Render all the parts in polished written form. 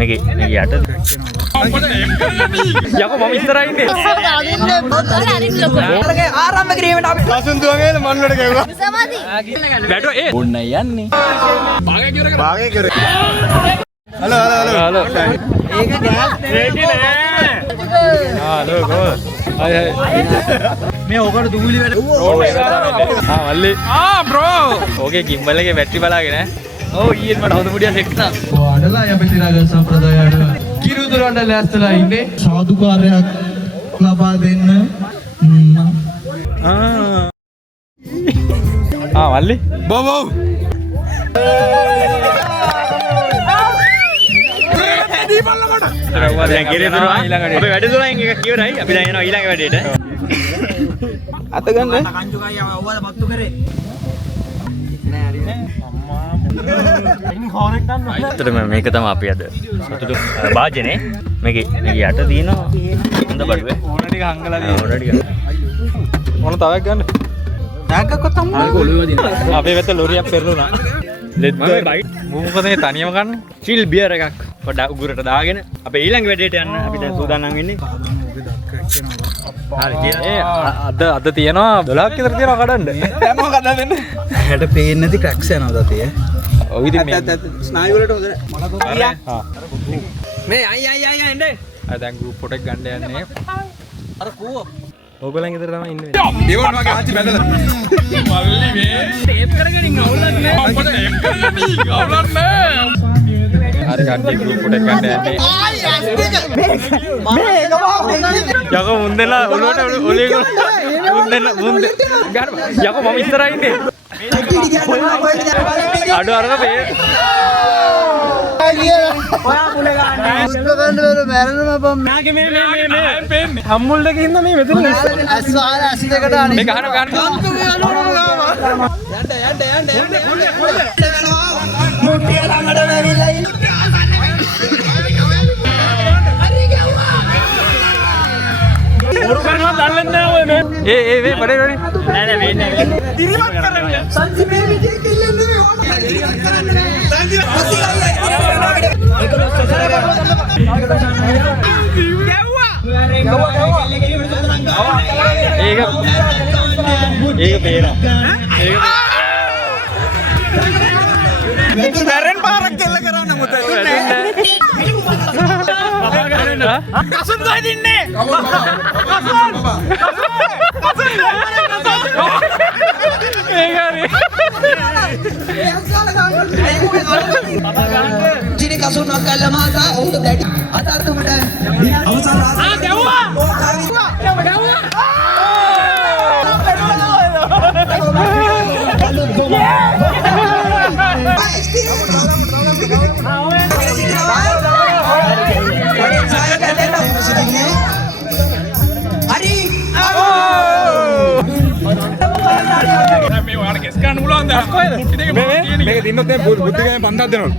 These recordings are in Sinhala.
මේක යට යකෝ මම ඉස්සරහින් ඉන්නේ ආරම්භ කිරීමට අපි අසුන්දුවගේ මන්නට ගැව්වා. බැටෝ ඒ ඕන්න යන්නේ භාගය කරේ. Hello hello hello. ඒක ගෑස් රෙඩි නෑ. හලෝ කොහොමද? හයි හයි. මේ ඕකට දුවිලි වැඩ ඕ ඒක තමයි. මල්ලි. බ්‍රෝ. ඕකේ ගිම්බල් එකේ බැටරි බලාගෙන ඈ. ඔව් ඊයේ මට හොඳ මුඩියක් එක්කනා. වඩලා යපිටිරාගල් සම්ප්‍රදායට කිරුදුරන්ට ලෑස්තිලා ඉන්නේ සාදුකාරයක් ලබා දෙන්න. මල්ලි. බොබෝ. දැන් කිරේ දුරා ඊළඟට. අපි වැඩ දුරෙන් එක කිවරයි. අපි දැන් යනවා ඊළඟ වැඩේට. අත ගන්න. කංජුකයි අවවල පත්තු කරේ. ඇත්තටම මේක තමයි අපි අද සතුටු වාජනේ. මේක යට තියෙනවා හොඳ බඩුවේ. ඕන ටික හංගලා ඕන ටික. ඕන තවක් ගන්න. ඩාග්ගක් තමයි. අපේ වෙත ලොරියක් පෙරළුණා. ලෙද්දර් බයිට්. මොකද මේ තනියම ගන්න? චිල් බියර් එකක් පොඩ්ඩක් උගුරට දාගෙන අපේ ඊළඟ වැඩේට යන්න අපි දැන් සූදානම් වෙන්නේ. හරි අද තියෙනවා 12ක් විතර තියෙනවා කඩන්න. දැම්ම කඩන්න දෙන්න. හැට පේන්නේ නැති ක්‍රැක්ස් යනවා දතිය. ඔව් ඉතින් මේ ස්නායු වලට හොඳ නැහැ. හා මේ අයි එන්නේ. දැන් ගෲප් ෆොටෝ එක ගන්න යන්නේ. අර කෝ ඕගොල්ලන් ගෙදර තමයි ඉන්නේ. දේවල් වගේ ආච්චි බැලලා. මල්ලි මේ ටේප් කරගෙන ඉන්න අවුලන්නේ. අපිට ටේප් කරලා දී අවුලන්නේ. හරි කට්ටිය ගෲප් ෆොටෝ එක ගන්න යන්නේ. යකෝ මුන්දෙලා ඔලුවට ඔලේ මුන්දෙ ගන්න යකෝ මම ඉස්සරහින් ඉන්නේ. අඩු අරක මේ ඔයා මුල ගන්න. ඉස්කවන්න බැරෙනවා බම්. නාගේ මේ පේන්නේ. හම්මුල් දෙක ඉන්න මේ මෙතන අස්වාල ඇස් දෙකට අනේ. මේ ගහන ගන්න. යන්න. මුට්ටිය ළඟට වැවිලා ඉන්න. ඔරු කරනවා දැල්ලන්නේ නැහැ ඔය මේ. ඒ බඩේ නෑ වෙන්නේ. දිරිමත් කරන්නේ. සංජි මේ විදිය කිල්ලන්නේ ඕන. දිරිමත් කරන්නේ. සංජි ඒක පේනවා. මේක බැරෙන් පාරක් කෙල්ල කරන්න මුතේ. කසුන් ගහයි දින්නේ. ජිනි කසුන් නක්කල්ල මාතා උඩ දැටි. අතාතුමට අවසන් ගැව්වා. මේ ඔයාලට ගෙස් ගන්න පුළුවන් ද? මුට්ටි දෙක මේක දින්නොත් දැන් බුද්ධිගයෙන් 5000ක් දෙනවා.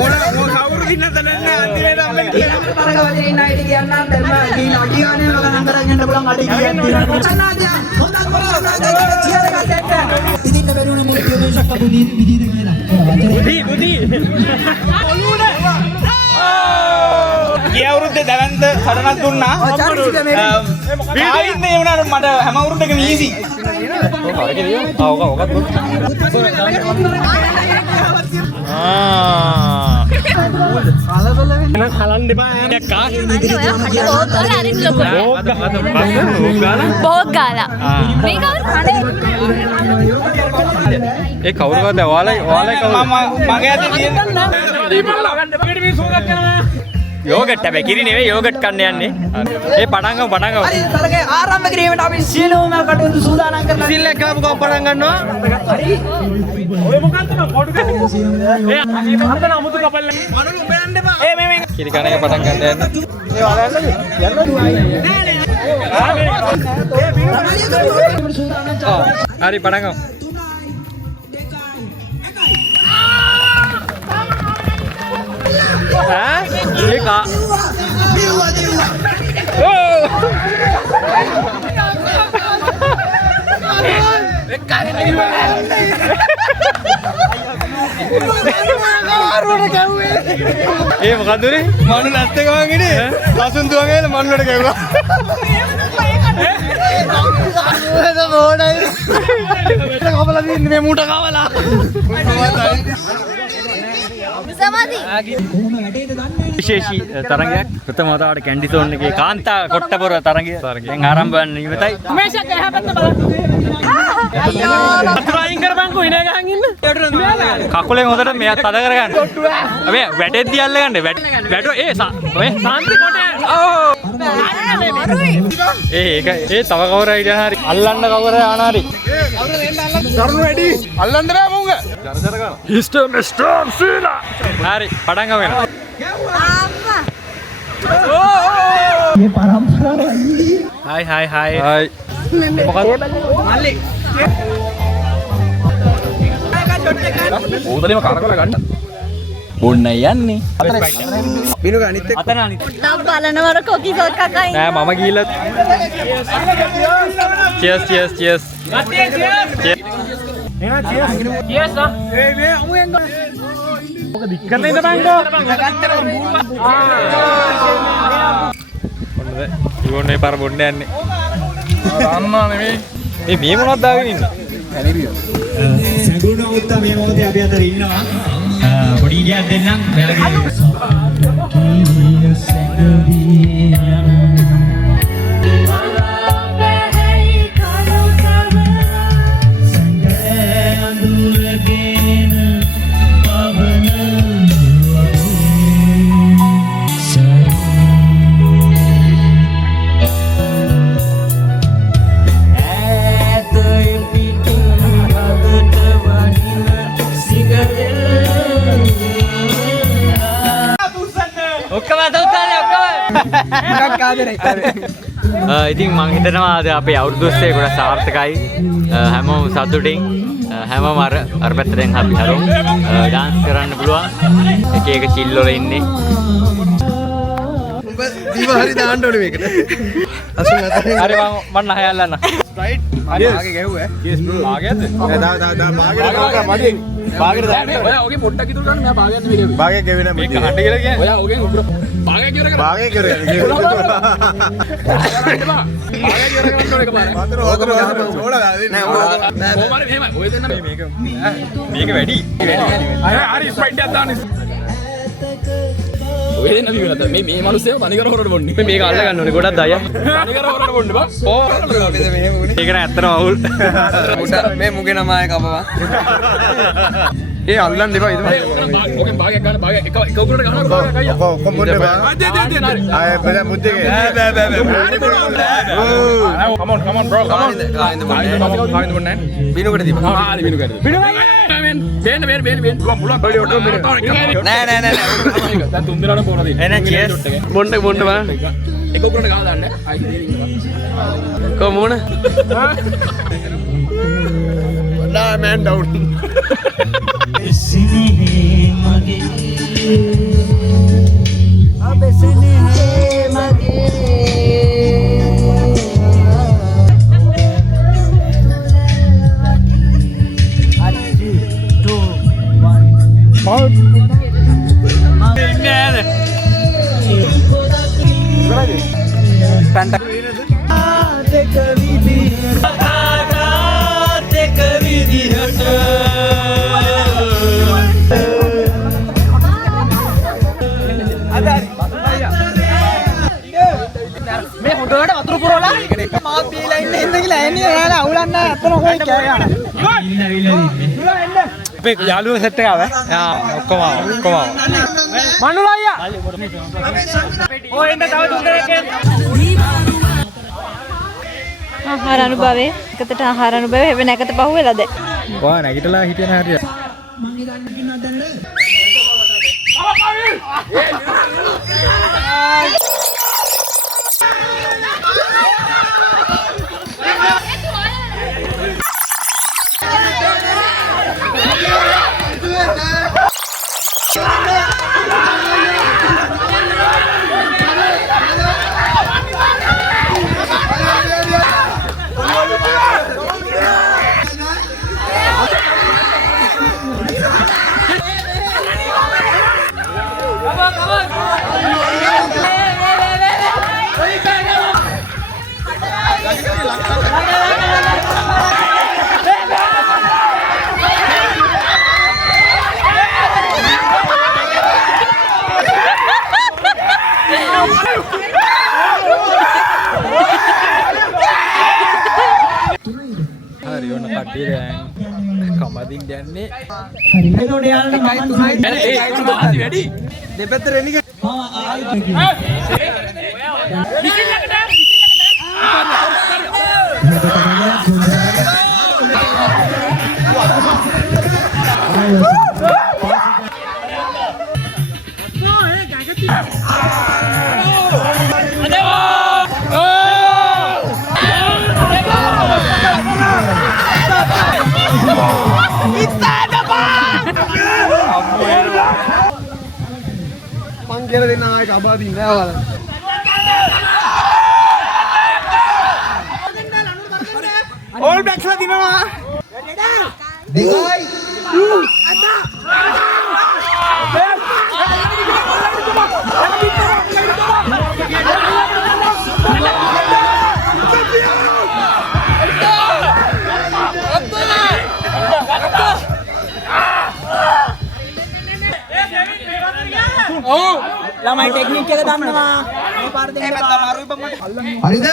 ඕන කවුරු දින්නද නැන්නේ අන්තිමේට අපේ කියලා. තරගවලේ ඉන්න අය කියන්න දෙන්න දී අඩි ගානේ ගණන් කරගෙන යන්න පුළුවන් අඩි කීයක් තියෙනවා. සනාජා හොඳක් බලන්න චියර ගන්නට. ඉතින් බැරුණ මුට්ටිය දෝෂක් අපු විදිහට කියලා. බුදි ගිය අවුරුද්දේ දැවන්ත සටනක් දුන්නා. ආයිත් මේ වුණාට මට හැම අවුරුද්දකම ඊසි. හලන්න එපා දැක්කා බෝක් ගාලා මේ කවුරු කඩේ ඒ කවුරුද ඔයාලයි කවුරු මගේ අතේ තියෙන යෝගට් හැබැයි කිරි නෙවෙයි යෝගට් කන්න යන්නේ ඒ පටන් ගමු හරි තරගේ ආරම්භ කිරීමට අපි සියලුම කටයුතු සූදානම් කරලා සිල් එක ගමු පටන් ගන්නවා හරි ඔය මොකක්ද පොඩු ගන්නේ ඒ හතන අමුතු කපල්ල මනුරු උඹයන්ට එපා. ඒ මේ කිරි කන එක පටන් ගන්න යන්නේ ඒ වල හරි පටන් ගමු ඒක ඒ මොකද්ද උනේ? මනු නැත් එක වගේ නේ. අසුන් තුවන් ගේලා මනුලට ගැව්වා. ඒක මොඩයි. කවලා දින්නේ මේ මූට කවලා. සමාධි. විශේෂී තරගයක් ප්‍රථම වතාවට කැන්ඩි සෝන් එකේ කාන්තා කොට්ටපොර තරගය දැන් ආරම්භ වෙන්න ඉවතයි. මේෂක් එහා පැත්ත බලන්න. අයියෝ අතුරායින් කරපන්කෝ ඉනේ ගහන් ඉන්න. කකුලෙන් හොදට මෙයා තද කරගන්න. අපි වැටෙද්දි අල්ල ගන්න. වැටෝ ඒ ඔය සාන්ති කොටේ. ඒක ඒ තව කවර හිටියන හරි අල්ලන්න කවර යන හරි. දරුණු වැඩි. අල්ලන්න බෑ මුංග. ජර ගන්න. හිස්ටම් ස්ටෝම් සීලා. හරි පටන් ගමු. ආම්මා. මේ පරම්පරාවයි. හයි. මොකද? මල්ලි. ඕතලෙම කරකවල ගන්න. බොන්න යන්නේ. බිනු ගනිත් එක්ක. අතන අනිත්. නම් බලනවර කොකි කකයි. නෑ මම ගිහලා. cheers. ඉවොන්නේ පාර බොන්න යන්නේ. අම්මා නෙමෙයි. මේ මොනවද දාගෙන ඉන්නේ? සැඟුණ උත්තා මේ මොහොතේ අපි අතර ඉන්නවා. පොඩි ඉඩයක් දෙන්නම්. ඉතින් මං හිතනවා අද අපේ අවුරුදු උත්සවය ගොඩක් සාර්ථකයි. හැමෝම සතුටින් හැමෝම අර පැත්තෙන් අපි හරමු. ඩාන්ස් කරන්න පුළුවන්. එක චිල් වල ඉන්නේ. උඹ දීව හරි දාන්න ඕනේ මේකට. අසුන් අතරින් හරි මම නහය අල්ලන්න. රයිට්. මාගේ ගැහුවා. Case bro. මාගේද? දා මාගේ මඩින්. මාගේට දාන්න. ඔයා ඔගේ පොට්ටක් ඉතුරු කරන්න මම භාගයක් නෙවෙයි. මාගේ ගෙවෙන මේක හඬ කියලා කියන්නේ. ඔයා ඔගෙන් උග්‍ර භාගයක් ඉවර කරා. මාගේ කරේ. භාගයක් ඉවර කරන්න ඕනේ එකපාරයි. වතුර ඕකම ඕලා දාලා නෑ කොහොමද මෙහෙම ඔය දෙන්න මේක වැඩි. හරි ස්පයිට් එකක් දාන්න. ඔය දෙන්න බිවලත මේ මිනිස්සෙම තනිකර හොරට බොන්නේ. මේක අල්ල ගන්න ඕනේ ගොඩක් දය. තනිකර හොරට බොන්නේ බා. මෙහෙම උනේ. ඒක නෑ ඇත්තටම අවුල්. මේ මුගේ නමයි කපවා. ඒ අල්ලන්න එපා ඉතින්. ඔකෙන් භාගයක් ගන්න භාගයක් එක උගුරට ගන්නවා භාගයක් අයියා. ඔක්කොම බොන්න බෑ. ආයෙ බෑ මුද්දේ. come on bro come on. කායින්ද බොන්නේ. බිනුකට දීපන්. හරි බිනු කරේ. බිනු බේන්න. පුළුවන් බඩේ ඔටෝ නෑ. දැන් තුන් දෙනාට පොර දෙන්න. එහෙනම් cheers. බොන්න බා. එක උගුරට ගහලා දාන්න. ආයි දෙලින්. කොමෝන. ලා මෑන් ඩවුන්. මේ හොඳට වතුර පුරවලා මාත් බීලා ඉන්න ඉන්න කියලා එන්නේ එයාලා අවුලන්නේ නැහැ අතන කොයි කෑ යන. අපේ යාළුවෝ සෙට් එක ආවා. ඔක්කොම ආවා. මනුලා අයියා. ඔය එන්න තව තුන් දෙනෙක් එන්න. ආහාර අනුභවයේ එකකට ආහාර අනුභවය හැබැයි නැකත පහුවෙලාද? වා නැගිටලා හිටියන හරියට. හරි ඔන්න කට්ටිය දැන් කමදින් යන්නේ. හරි එතකොට යාළුවනේ මම වැඩි දෙපැත්තට එන්නේ මං කියලා දෙන්න ආයෙ කබාදින් නෑ ඔයාලා. ඕල් බ්ලැක්ස්ලා දිනවා. දෙකයි ළමයි ටෙක්නික් එක දන්නවා මේ පාර දෙන්න අමාරුයි බම්මට හරිද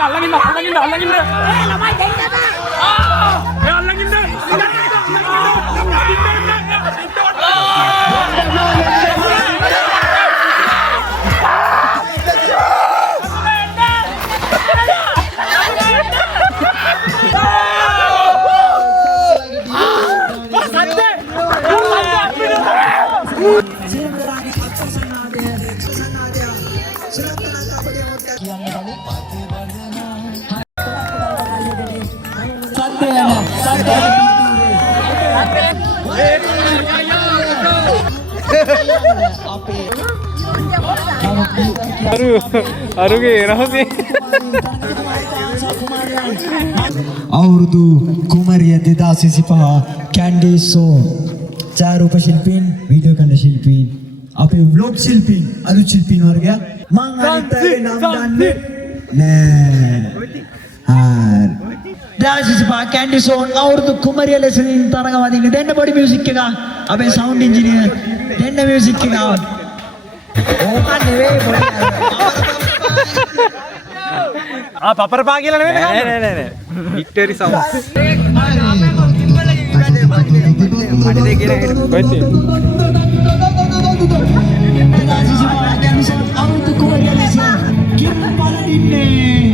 අනලවෙන් අල්ලගින්න ළමයි දෙන්න අරුගේ රහසේ අවුරුදු කුමරිය 2025 කැන්ඩි සෝන් ඡායාරූප ශිල්පීන් වීඩියෝ කන ශිල්පීන් අපේ ව්ලොග් ශිල්පීන් අලුත් ශිල්පීන් වර්ගය මං අනිත්ගේ නම් දන්නේ නෑ හරි 2025 කැන්ඩි සෝන් අවුරුදු කුමරිය ලෙසින් තරඟ වදින්න දෙන්න පොඩි මියුසික් එක අපේ සවුන්ඩ් ඉංජිනේර් දෙන්න මියුසික් එක ඕක නෙවෙයි පපරපා කියලා නෙවෙයි නෑ වික්ටරි සවුන්ඩ් අඩේ දෙක කියලා කොහෙද අවුරුදු කුමරිය ලෙසින් කිර් පලදින්නේ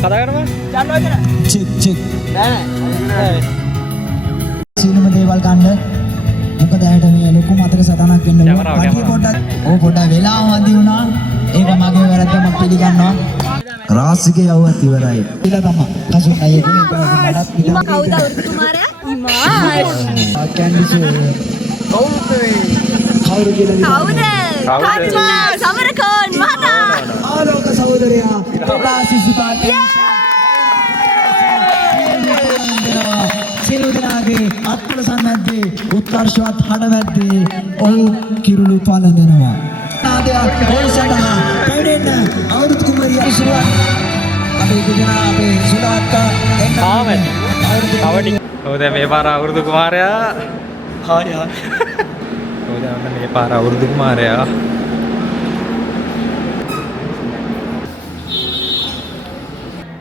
කතා කරනවා චෙක් සිනම දේවල් ගන්න මොකද ඇයට මේ ලොකු මතක සටනක් වෙන්න ඕන පොඩ්ඩක් වෙලාව මදි වුණා ඒක මගේ වැරද්ද මම පිළිගන්නවා රාසිකේ යවුවත් ඉවරයි කියලා තමයි කසුන් අයියේ මඩත් ඉමා කවුද අවුරුදු කුමාරයා ඉමා කැන්ඩිසෝ කවුරු කියලා කවුද කාචා සමරකෝන් මහතා ආලෝක සහෝදරයා 2025 සියලු දෙනාගේ අත්පොළ සම්මැද්දේ උත්කර්ෂවත් හඬවැද්දේ ඔහු කිරුළු පළඳිනවා. නාදයක් පොල්සටහ පැමිණෙන්න අවුරුදු කුමරිය ඉස්සුවක් අපේ දෙදෙනා අපේ සුලාත්තා ආමෙන් අවඩි ඔව් දැන් මේ පාර අවුරුදු කුමාරයා හාය ඔව් දැන් මේ පාර අවුරුදු කුමාරයා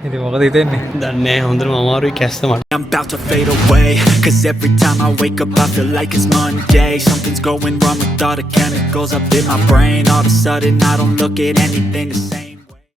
ඉතින් මොකද හිතෙන්නේ දන්නේ හොඳටම අමාරුයි කැස්ස මට I'm about to fade away, cause every time I wake up I feel like it's Monday. Something's going wrong with all the chemicals up in my brain. All of a sudden I don't look at anything the same.